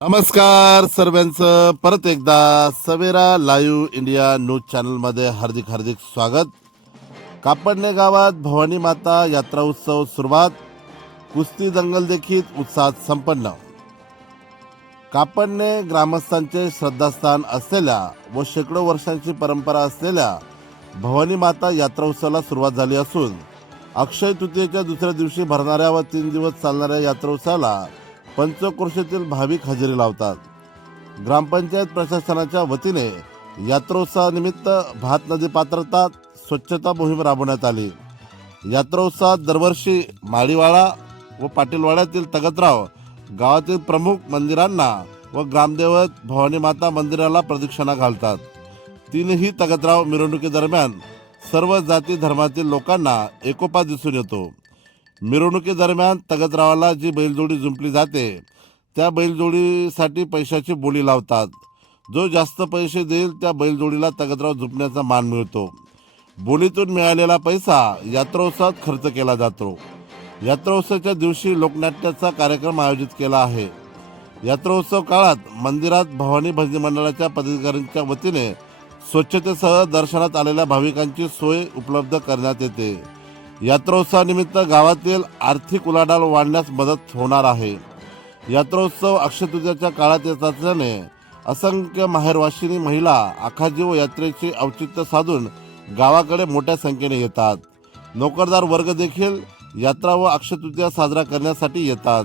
नमस्कार सर्वांचं परत एकदा सवेरा लाईव्ह इंडिया न्यूज चॅनल मध्ये हार्दिक हार्दिक स्वागत। कापडणे गावात भवानी माता यात्रा उत्सव सुरुवात, कुस्ती दंगल देखील उत्साहात संपन्न। कापडणे ग्रामस्थांचे श्रद्धास्थान असलेल्या व शेकडो वर्षांची परंपरा असलेल्या भवानी माता यात्रा उत्सवाला सुरुवात झाली असून अक्षय तृतीयेच्या दुसऱ्या दिवशी भरणाऱ्या व 3 दिवस चालणाऱ्या यात्रा उत्सवाला पंचक्रोशीतील भाविक हजेरी लावतात। ग्रामपंचायत प्रशासनाच्या वतीने यात्रोत्सवानिमित्त भात नदी पात्रता स्वच्छता मोहीम राबवण्यात आली। यात्रोत्सवात दरवर्षी माळीवाडा व पाटीलवाड्यातील तगतराव गावातील प्रमुख मंदिरांना व ग्रामदेवत भवानी माता मंदिराला प्रदक्षिणा घालतात। तीनही तगतराव मिरवणुकीदरम्यान सर्व जाती धर्मातील लोकांना एकोपा दिसून येतो। मिरवणुकीदरम्यान तगतरावाला जी बैलजोडी जुंपली जाते त्या बैलजोडीसाठी पैशाची बोली लावतात। जो जास्त पैसे देईल त्या बैलजोडीला तगतराव जुंपण्याचा मान मिळतो। बोलीतून मिळालेला पैसा यात्रोत्सवात खर्च केला जातो। यात्रोत्सवाच्या दिवशी लोकनाट्याचा कार्यक्रम आयोजित केला आहे। यात्रोत्सव काळात मंदिरात भवानी भजनी मंडळाच्या पदाधिकाऱ्यांच्या वतीने स्वच्छतेसह दर्शनात आलेल्या भाविकांची सोय उपलब्ध करण्यात येते। यात्रोत्सवानिमित्त गावातील आर्थिक उलाढाल वाढण्यास मदत होणार आहे। यात्रोत्सव अक्षय तृतीयेच्या काळात येत असल्याने असंख्य माहेरवाशिनी महिला आखाजी व यात्रेचे औचित्य साधून गावाकडे मोठ्या संख्येने येतात। नोकरदार वर्ग देखील यात्रा व अक्षय तृतीया साजरा करण्यासाठी येतात।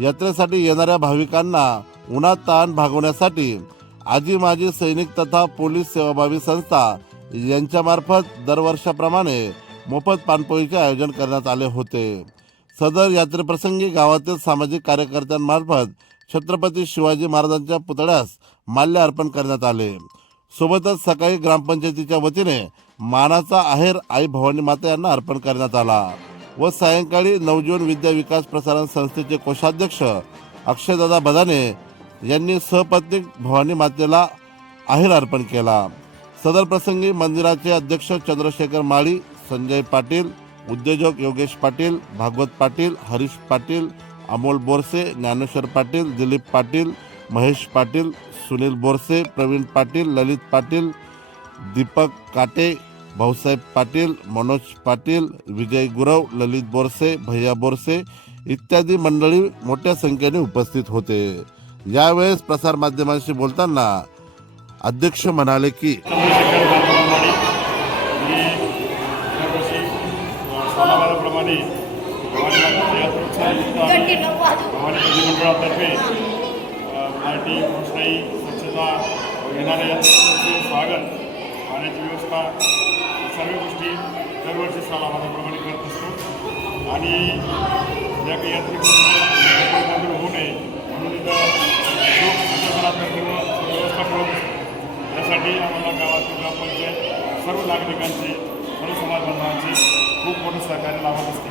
यात्रेसाठी येणाऱ्या भाविकांना उन्हात ताण भागवण्यासाठी आजी माजी सैनिक तथा पोलीस सेवाभावी संस्था यांच्यामार्फत दरवर्षाप्रमाणे मोफत पानपोळीचे आयोजन करण्यात आले होते। सदर यात्रेप्रसंगी गावातील सामाजिक कार्यकर्त्यांमार्फत छत्रपती शिवाजी महाराजांच्या पुतळ्यास माल्य अर्पण करण्यात आले। सोबतच सकाळी ग्रामपंचायतीच्या वतीने मानाचा आहेर आई भवानी माता यांना अर्पण करण्यात आला व सायंकाळी नवजीवन विद्या विकास प्रसारण संस्थेचे कोषाध्यक्ष अक्षयदादा बदाने यांनी सहपत्नीक भवानी मातेला आहेर अर्पण केला। सदर प्रसंगी मंदिराचे अध्यक्ष चंद्रशेखर माळी, संजय पाटील, उद्योजक योगेश पाटील, भागवत पाटील, हरीश पाटील, अमोल बोरसे, ज्ञानेश्वर पाटील, दिलीप पाटील, महेश पाटील, सुनील बोरसे, प्रवीण पाटील, ललित पाटील, दीपक काटे, भाऊसाहेब पाटील, मनोज पाटील, विजय गुरव, ललित बोरसे, भैया बोरसे इत्यादी मंडळी मोठ्या संख्येने उपस्थित होते। यावेळेस प्रसार माध्यमांशी बोलताना अध्यक्ष म्हणाले की प्रमाणे भवानी भजनी मंडळातर्फे पार्टी रोषणाई स्वच्छता येणाऱ्या यात्रेचे स्वागत पाण्याची व्यवस्था सर्व गोष्टी दरवर्षी सालाबादाप्रमाणे करत असतो आणि ज्या काही यात्रेकडून होऊ नये म्हणून इथं व्यवस्था करत यासाठी आम्हाला गावातील ग्रामपंचायत सर्व नागरिकांचे सर्व समाज बांधवांचे खूप मोठं सहकार्य लाभत असते।